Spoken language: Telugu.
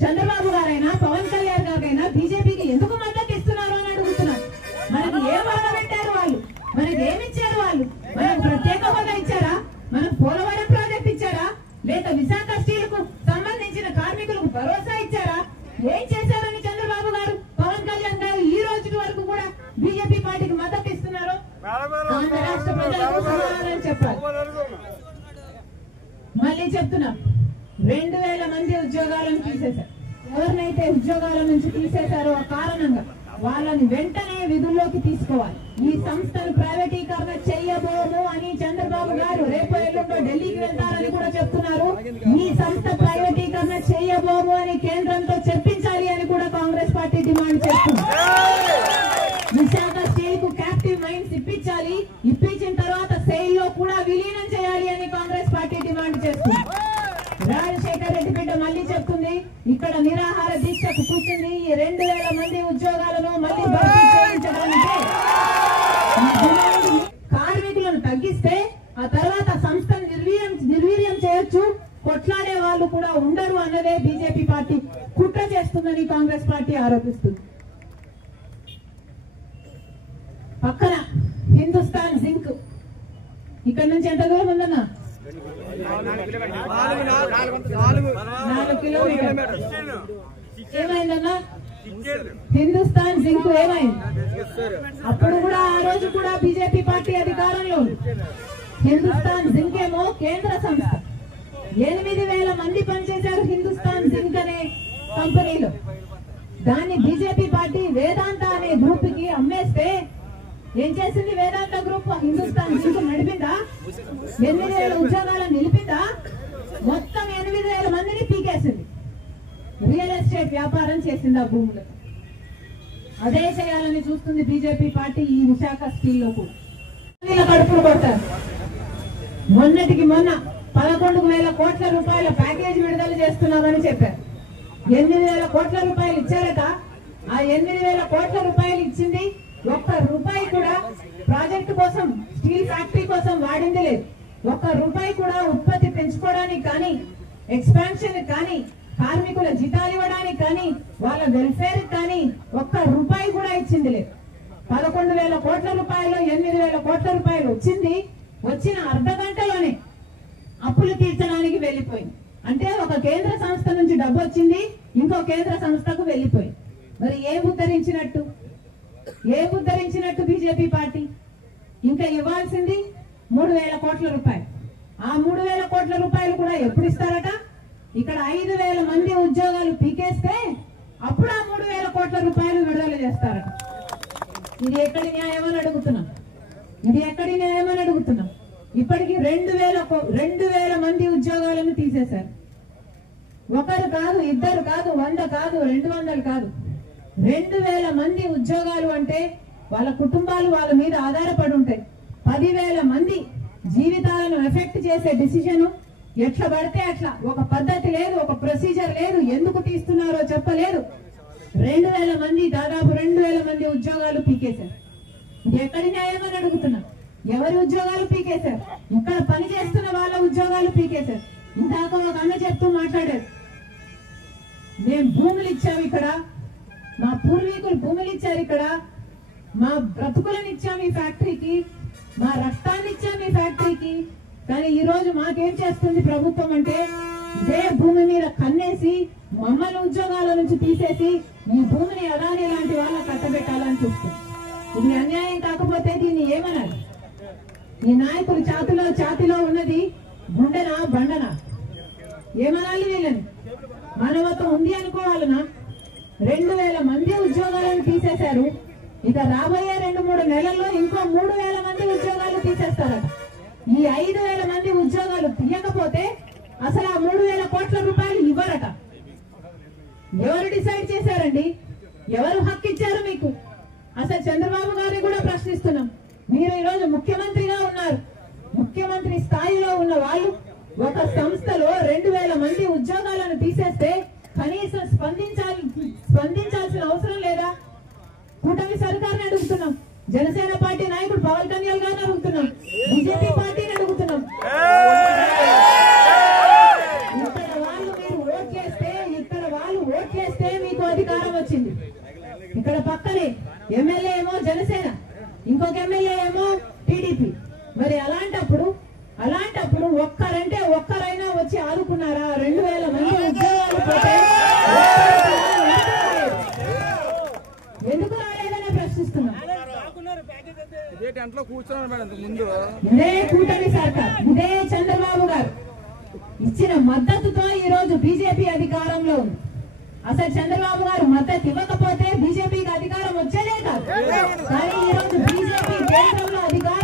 చంద్రబాబు గారైనా పవన్ కళ్యాణ్ గారైనా బీజేపీకి ఎందుకు మద్దతు ఇస్తున్నారు అని అడుగుతున్నారు. మనకి ఏం వల్ల పెట్టారు వాళ్ళు, మనకి ఏమి ఇచ్చారు వాళ్ళు? మనకు ప్రత్యేక హోదా ఇచ్చారా? మనకు పోలవరం ప్రాజెక్ట్ ఇచ్చారా? లేక విశాఖ స్టీల్కు సంబంధించిన కార్మికులకు భరోసా ఇచ్చారా? ఏం చేశారని చంద్రబాబు గారు పవన్ కళ్యాణ్ గారు ఈ రోజు వరకు కూడా బీజేపీ పార్టీకి మద్దతు ఇస్తున్నారు? ఆంధ్ర రాష్ట్ర ప్రజలకు సమాధానం చెప్పాలి. మళ్ళీ చెప్తున్నాం, 2000 మంది ఉద్యోగాలను తీసేశారు. ఎవరినైతే ఉద్యోగాల నుంచి తీసేశారో ఆ కారణంగా వాళ్ళని వెంటనే విధుల్లోకి తీసుకోవాలి. ఈ సంస్థను ప్రైవేటీకరణ చేయబోము అని చంద్రబాబు గారు రేపు ఎల్లుండో ఢిల్లీకి వెళ్తారని కూడా చెప్తున్నారు. ఈ సంస్థ ప్రైవేటీకరణ చేయబోము అని కేంద్రంతో చెప్పించాలి అని కూడా కాంగ్రెస్ పార్టీ డిమాండ్ చేస్తుంది. విశాఖ స్టీల్ కు క్యాప్టివ్ మైన్స్ ఇప్పించాలి, ఇప్పించిన తర్వాత సెయిల్ లో కూడా విలీనం చేయాలి అని కాంగ్రెస్ పార్టీ డిమాండ్ చేస్తుంది. రాజశేఖర్ రెడ్డి బిడ్డ మళ్ళీ చెప్తుంది, ఇక్కడ నిరాహార దీక్షకు కూర్చుంది. ఈ 2000 మంది ఉద్యోగాలను మళ్ళీ భర్తీ చేయించడానికి కార్మికులను తగ్గిస్తే ఆ తర్వాత సంస్థను నిర్వీర్యం చేయొచ్చు, కొట్లాడే వాళ్ళు కూడా ఉండరు అన్నదే బీజేపీ పార్టీ కుట్ర చేస్తుందని కాంగ్రెస్ పార్టీ ఆరోపిస్తుంది. పక్కన హిందుస్థాన్ జింక్ ఇక్కడ నుంచి ఎంత దూరం ఉందన్నా? 4 కిలోమీటర్లు. ఏమైందన్నా హిందుస్థాన్ జింక్ ఏమైంది? అప్పుడు కూడా ఆ రోజు కూడా బీజేపీ పార్టీ అధికారంలో ఉంది. హిందుస్థాన్ జింక్ ఏమో కేంద్ర సంస్థ, 8000 మంది పనిచేశారు హిందుస్థాన్ జింక్ అనే కంపెనీలో. దాన్ని బీజేపీ పార్టీ వేదాంత అనే గ్రూప్ కి అమ్మేస్తే ఏం చేసింది? వేదాంత గ్రూప్ హిందుస్థాన్ జింక్ నడిపిందా? 8000 ఉద్యోగాలను నిలిపిందా? మొత్తం 8000 మందిని పీకేసింది. రియల్ ఎస్టేట్ వ్యాపారం చేసింది ఆ భూములు. అదే చేయాలని చూస్తుంది బీజేపీ పార్టీ ఈ విశాఖ స్టీల్ లో కూడా. కడుపులు కొట్టారు. మొన్నటికి మొన్న 11,000 కోట్ల రూపాయల ప్యాకేజ్ విడుదల చేస్తున్నామని చెప్పారు. 8,000 కోట్ల రూపాయలు ఇచ్చారట. ఆ 8,000 కోట్ల రూపాయలు ఇచ్చింది ఒక్క రూపాయి కూడా ప్రాజెక్టు కోసం, స్టీల్ ఫ్యాక్టరీ కోసం వాడింది లేదు. ఒక్క రూపాయి కూడా ఉత్పత్తి పెంచుకోవడానికి కానీ, ఎక్స్పాన్షన్ కానీ, కార్మికుల జీతాలు ఇవ్వడానికి కానీ, వాళ్ళ వెల్ఫేర్ కానీ ఒక్క రూపాయి కూడా ఇచ్చింది లేదు. 11,000 కోట్ల రూపాయలు 8,000 కోట్ల రూపాయలు వచ్చింది. వచ్చిన అర్ధ గంటలోనే అప్పులు తీర్చడానికి వెళ్లిపోయింది. అంటే ఒక కేంద్ర సంస్థ నుంచి డబ్బు వచ్చింది, ఇంకో కేంద్ర సంస్థకు వెళ్లిపోయింది. మరి ఏం ఉద్ధరించినట్టు? ఏం ఉద్ధరించినట్టు బీజేపీ పార్టీ? ఇంకా ఇవ్వాల్సింది 3,000 కోట్ల రూపాయలు. ఆ 3,000 కోట్ల రూపాయలు కూడా ఎప్పుడు ఇస్తారట? ఇక్కడ 5,000 మంది ఉద్యోగాలు పీకేస్తే అప్పుడు ఆ 3,000 కోట్ల రూపాయలు విడుదల చేస్తారట. ఇది ఎక్కడి న్యాయం అని అడుగుతున్నాం. ఇది ఎక్కడి న్యాయం అని అడుగుతున్నాం. ఇప్పటికి 2,000 మంది ఉద్యోగాలను తీసేశారు. ఒకరు కాదు, ఇద్దరు కాదు, 100 కాదు, 200 కాదు, 2,000 మంది ఉద్యోగాలు అంటే వాళ్ళ కుటుంబాలు వాళ్ళ మీద ఆధారపడి ఉంటాయి. 10,000 మంది జీవితాలను ఎఫెక్ట్ చేసే డిసిజన్ ఎట్లా పడితే అట్లా, ఒక పద్ధతి లేదు, ఒక ప్రొసీజర్ లేదు, ఎందుకు తీస్తున్నారో చెప్పలేదు. 2,000 మంది, దాదాపు 2,000 మంది ఉద్యోగాలు పీకేశారు. ఇది ఎక్కడి న్యాయం అని అడుగుతున్నాం. ఎవరి ఉద్యోగాలు పీకేశారు? ఇక్కడ పని చేస్తున్న వాళ్ళ ఉద్యోగాలు పీకేశారు. ఇందాక ఒక అన్న చెప్తూ మాట్లాడారు, మేము భూములు ఇచ్చాము, ఇక్కడ మా పూర్వీకులు భూములు ఇచ్చారు, ఇక్కడ మా బ్రతుకులను ఇచ్చాము ఈ ఫ్యాక్టరీకి, మా రక్తాన్ని ఇచ్చాము ఈ ఫ్యాక్టరీకి. కానీ ఈ రోజు మాకేం చేస్తుంది ప్రభుత్వం అంటే, ఇదే భూమి మీద కన్నేసి మమ్మల్ని ఉద్యోగాల నుంచి తీసేసి ఈ భూమిని అదాని లాంటి వాళ్ళకి కట్టబెట్టాలని చూస్తుంది. ఇది అన్యాయం కాకపోతే దీన్ని ఏమనాలి? ఈ నాయకులు ఛాతిలో ఉన్నది గుండెనా బండనా? ఏమనాలి వీళ్ళని? మానవత్వం ఉంది అనుకోవాలనా? 2,000 మంది ఉద్యోగాలను తీసేశారు. ఇక రాబోయే 2-3 నెలల్లో ఇంకో 3,000 మంది ఉద్యోగాలు తీసేస్తారట. ఈ 5,000 మంది ఉద్యోగాలు తీయకపోతే అసలు ఆ 3,000 కోట్ల రూపాయలు ఇవ్వరట. ఎవరు డిసైడ్ చేశారండి? ఎవరు హక్కు ఇచ్చారు మీకు? అసలు చంద్రబాబు గారిని కూడా ప్రశ్నిస్తున్నాం. మీరు ఈరోజు ముఖ్యమంత్రిగా ఉన్నారు. ముఖ్యమంత్రి స్థాయిలో ఉన్న వాళ్ళు ఒక సంస్థలో 2,000 మంది ఉద్యోగాలను తీసేస్తే కనీసం స్పందించాల్సిన అవసరం లేదా? కూటమి సర్కార్ని అడుగుతున్నాం, జనసేన పార్టీ నాయకుడు పవన్ కళ్యాణ్ గారిని అడుగుతున్నాం, బీజేపీ పార్టీని అడుగుతున్నాం. ఇక్కడ వాళ్ళు మీరు ఓట్లేస్తే, ఇక్కడ వాళ్ళు అధికారం వచ్చింది. ఇక్కడ పక్కనే ఎమ్మెల్యే ఏమో జనసేన, ఇంకొక ఎమ్మెల్యే ఏమో టీడీపీ. మరి అలాంటప్పుడు ఒక్కరంటే ఒక్కరైనా వచ్చి ఆదుకున్నారా? 2000 మంది ఉద్యోగాలు పోతే ఎందుకు రాలేదని ప్రశ్నిస్తున్నాం. ఇదే కూటమి సర్కార్, ఇదే చంద్రబాబు గారు ఇచ్చిన మద్దతుతో ఈ రోజు బీజేపీ అధికారంలో ఉంది. అసలు చంద్రబాబు గారు మద్దతు ఇవ్వకపోతే బీజేపీకి అధికారం వచ్చేదే కాదు. కానీ ఈ రోజు బీజేపీ కేంద్రంలో అధికారం